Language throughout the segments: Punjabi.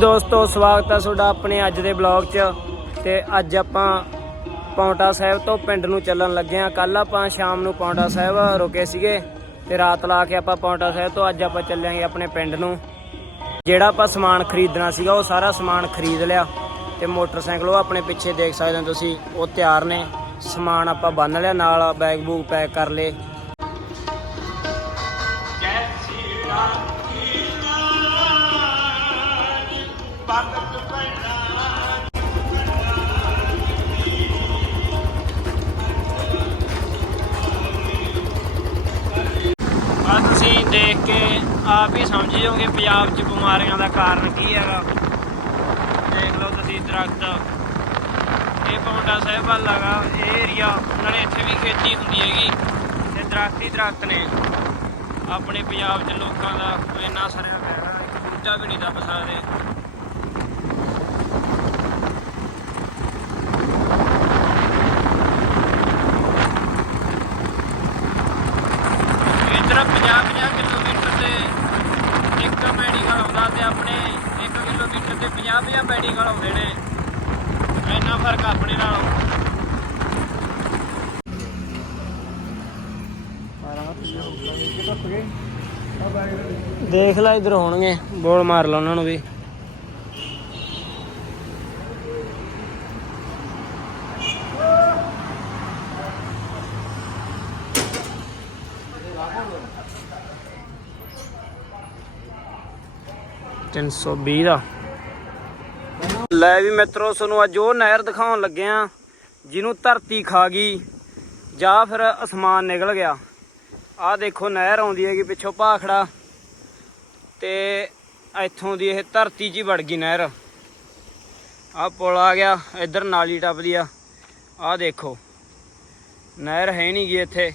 ਦੋਸਤੋ, ਸਵਾਗਤ ਹੈ ਤੁਹਾਡਾ ਆਪਣੇ ਅੱਜ ਦੇ ਬਲੌਗ 'ਚ ਤੇ ਅੱਜ ਆਪਾਂ ਪੌਂਟਾ ਸਾਹਿਬ ਤੋਂ ਪਿੰਡ ਨੂੰ ਚੱਲਣ ਲੱਗੇ ਆ ਕੱਲ ਆਪਾਂ ਸ਼ਾਮ ਨੂੰ ਪੌਂਟਾ ਸਾਹਿਬ ਰੁਕੇ ਸੀਗੇ ਤੇ ਰਾਤ ਲਾ ਕੇ ਆਪਾਂ ਪੌਂਟਾ ਸਾਹਿਬ ਤੋਂ ਅੱਜ ਆਪਾਂ ਚੱਲਾਂਗੇ ਆਪਣੇ ਪਿੰਡ ਨੂੰ। ਜਿਹੜਾ ਆਪਾਂ ਸਮਾਨ ਖਰੀਦਣਾ ਸੀਗਾ, ਉਹ ਸਾਰਾ ਸਮਾਨ ਖਰੀਦ ਲਿਆ ਤੇ ਮੋਟਰਸਾਈਕਲ ਉਹ ਆਪਣੇ ਪਿੱਛੇ ਦੇਖ ਸਕਦੇ ਹੋ ਤੁਸੀਂ, ਉਹ ਤਿਆਰ ਨੇ। ਸਮਾਨ ਆਪਾਂ ਬੰਨ ਲਿਆ, ਨਾਲ ਬੈਗ ਬੂਗ ਪੈਕ ਕਰ ਲਏ। ਆ ਤੁਸੀਂ ਦੇਖ ਕੇ ਆਪ ਹੀ ਸਮਝ ਜਾਓਗੇ ਪੰਜਾਬ 'ਚ ਬਿਮਾਰੀਆਂ ਦਾ ਕਾਰਨ ਕੀ ਹੈਗਾ। ਦੇਖ ਲਓ ਤੁਸੀਂ ਦਰਖਤ। ਇਹ ਪੌਂਡਾ ਸਾਹਿਬ ਵੱਲ ਇਹ ਏਰੀਆ ਨਾਲੇ ਇੱਥੇ ਵੀ ਖੇਤੀ ਹੁੰਦੀ ਹੈਗੀ। ਤੇ ਦਰਖਤ ਹੀ ਦਰਖਤ ਨੇ। ਆਪਣੇ ਪੰਜਾਬ 'ਚ ਲੋਕਾਂ ਦਾ ਇੰਨਾ ਸਰਿਆ ਪਿਆ ਹੈਗਾ, ਬੂਟਾ ਵੀ ਨਹੀਂ ਦੱਬ ਸਕਦੇ ਇੱਧਰ 50-50 ਕਿਲੋਮੀਟਰ ਤੇ ਇੱਕ ਮੈਡੀਕਲ ਆਉਂਦਾ ਤੇ ਆਪਣੇ 1 ਕਿਲੋਮੀਟਰ ਤੇ 50-50 ਨੇ। ਇੰਨਾ ਫ਼ਰਕ ਆਪਣੇ ਨਾਲੋਂ। ਦੇਖ ਲੈ ਇਧਰ ਹੋਣਗੇ, ਬੋਲ ਮਾਰ ਲਾ ਉਹਨਾਂ ਨੂੰ ਵੀ। ਤਿੰਨ ਸੌ ਵੀਹ ਦਾ। ਲੈ ਵੀ ਮਿੱਤਰੋ, ਤੁਹਾਨੂੰ ਅੱਜ ਉਹ ਨਹਿਰ ਦਿਖਾਉਣ ਲੱਗੇ ਆ, ਜਿਹਨੂੰ ਧਰਤੀ ਖਾ ਗਈ। ਜਾਂ ਫਿਰ ਅਸਮਾਨ ਨਿਕਲ ਗਿਆ। ਆਹ ਦੇਖੋ, ਨਹਿਰ ਆਉਂਦੀ ਹੈਗੀ ਪਿੱਛੋਂ ਭਾਖੜਾ। ਤੇ ਇੱਥੋਂ ਦੀ ਇਹ ਧਰਤੀ 'ਚ ਹੀ ਵੜ ਗਈ ਨਹਿਰ। ਆਹ ਪੁਲ ਆ ਗਿਆ, ਇੱਧਰ ਨਾਲੀ ਟੱਪਦੀ ਆ। ਆਹ ਦੇਖੋ, ਨਹਿਰ ਹੈ ਨਹੀਂ ਗੀ ਇੱਥੇ।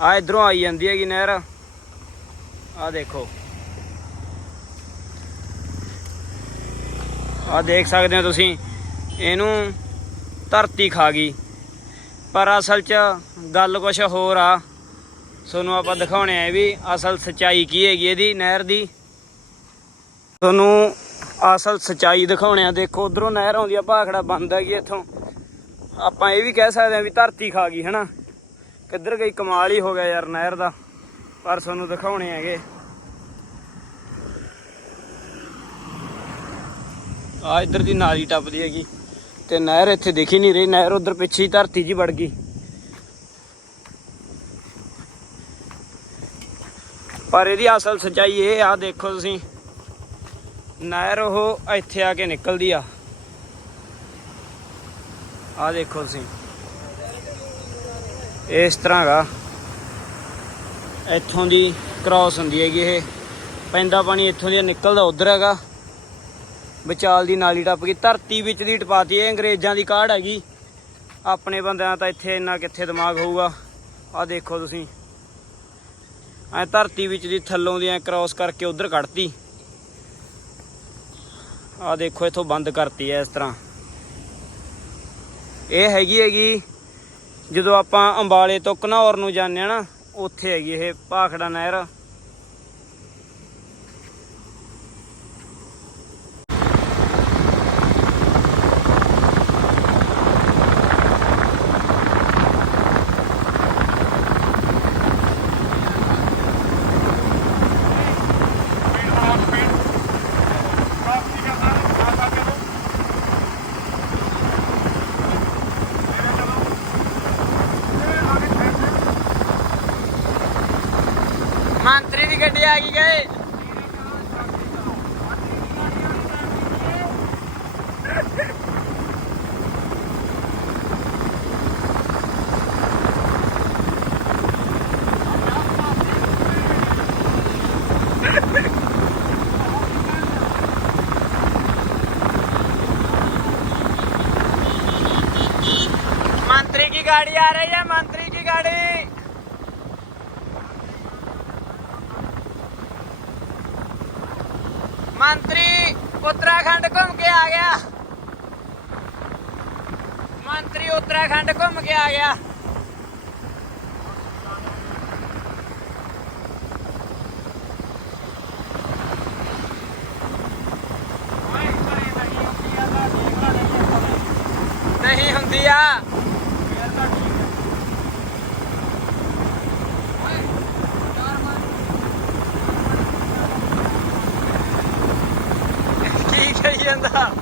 ਆ ਇਧਰੋਂ ਆਈ ਜਾਂਦੀ ਹੈਗੀ ਨਹਿਰ। ਆਹ ਦੇਖੋ ਆਹ ਦੇਖ ਸਕਦੇ ਹੋ ਤੁਸੀਂ, ਇਹਨੂੰ ਧਰਤੀ ਖਾ ਗਈ। ਪਰ ਅਸਲ 'ਚ ਗੱਲ ਕੁਛ ਹੋਰ ਆ। ਤੁਹਾਨੂੰ ਆਪਾਂ ਦਿਖਾਉਣੇ ਆ ਵੀ ਅਸਲ ਸਚਾਈ ਕੀ ਹੈਗੀ ਇਹਦੀ, ਨਹਿਰ ਦੀ। ਤੁਹਾਨੂੰ ਅਸਲ ਸਚਾਈ ਦਿਖਾਉਣੇ ਆ। ਦੇਖੋ, ਉਧਰੋਂ ਨਹਿਰ ਆਉਂਦੀ ਆ, ਭਾਖੜਾ ਬੰਦ ਹੈਗੀ ਇੱਥੋਂ। ਆਪਾਂ ਇਹ ਵੀ ਕਹਿ ਸਕਦੇ ਆ ਵੀ ਧਰਤੀ ਖਾ ਗਈ, ਹਨਾ। ਕਿੱਧਰ ਗਈ? ਕਮਾਲ ਹੀ ਹੋ ਗਿਆ ਯਾਰ ਨਹਿਰ ਦਾ। ਪਰ ਤੁਹਾਨੂੰ ਦਿਖਾਉਣੇ ਹੈਗੇ। ਆ ਇੱਧਰ ਦੀ ਨਾਲੀ ਟੱਪਦੀ ਹੈਗੀ। ਤੇ ਨਹਿਰ ਇੱਥੇ ਦਿਖ ਨਹੀਂ ਰਹੀ। ਨਹਿਰ ਉਧਰ ਪਿੱਛੇ ਹੀ ਧਰਤੀ 'ਚ ਹੀ ਵੜ ਗਈ। ਪਰ ਇਹਦੀ ਅਸਲ ਸੱਚਾਈ ਇਹ ਆ, ਦੇਖੋ ਤੁਸੀਂ। ਨਹਿਰ ਉਹ ਇੱਥੇ ਆ ਕੇ ਨਿਕਲਦੀ ਆ। ਆ ਦੇਖੋ ਤੁਸੀਂ। ਇਸ ਤਰ੍ਹਾਂ ਹੈਗਾ। ਇੱਥੋਂ ਦੀ ਕ੍ਰਾਸ ਹੁੰਦੀ ਹੈਗੀ ਇਹ। ਪੈਂਦਾ ਪਾਣੀ ਇੱਥੋਂ ਦੀ ਨਿਕਲਦਾ ਉਧਰ ਹੈਗਾ। ਵਿਚਾਲ ਦੀ ਨਾਲੀ ਟੱਪ ਗਈ, ਧਰਤੀ ਵਿੱਚ ਦੀ ਟਪਾਤੀ ਇਹ ਅੰਗਰੇਜ਼ਾਂ ਦੀ ਕਾਢ ਹੈਗੀ। ਆਪਣੇ ਬੰਦਿਆਂ ਤਾਂ ਇੱਥੇ ਇੰਨਾ ਕਿੱਥੇ ਦਿਮਾਗ ਹੋਊਗਾ? ਆ ਦੇਖੋ ਤੁਸੀਂ। ਐ ਧਰਤੀ ਵਿੱਚ ਦੀ ਥੱਲੋਂ ਦੀ ਐ ਕ੍ਰਾਸ ਕਰਕੇ ਉਧਰ ਕੱਢਤੀ। ਆ ਦੇਖੋ, ਇੱਥੋਂ ਬੰਦ ਕਰਤੀ ਐ ਇਸ ਤਰ੍ਹਾਂ। ਇਹ ਹੈਗੀ ਹੈਗੀ, ਜਦੋਂ ਆਪਾਂ ਅੰਬਾਲੇ ਤੋਂ ਘਨੌਰ ਨੂੰ ਜਾਂਦੇ ਆ ਨਾ, ਉੱਥੇ ਹੈਗੀ ਇਹ ਭਾਖੜਾ ਨਹਿਰ। ਗੱਡੀ ਆ ਗਈ ਗਏ मंत्री की गाड़ी आ रही है मंत्री की गाड़ी मंत्री उत्तराखंड घूम के आ गया मंत्री उत्तराखंड घूम के आ गया नहीं होंगी ਕੀ ਕਰੀ ਜਾਂਦਾ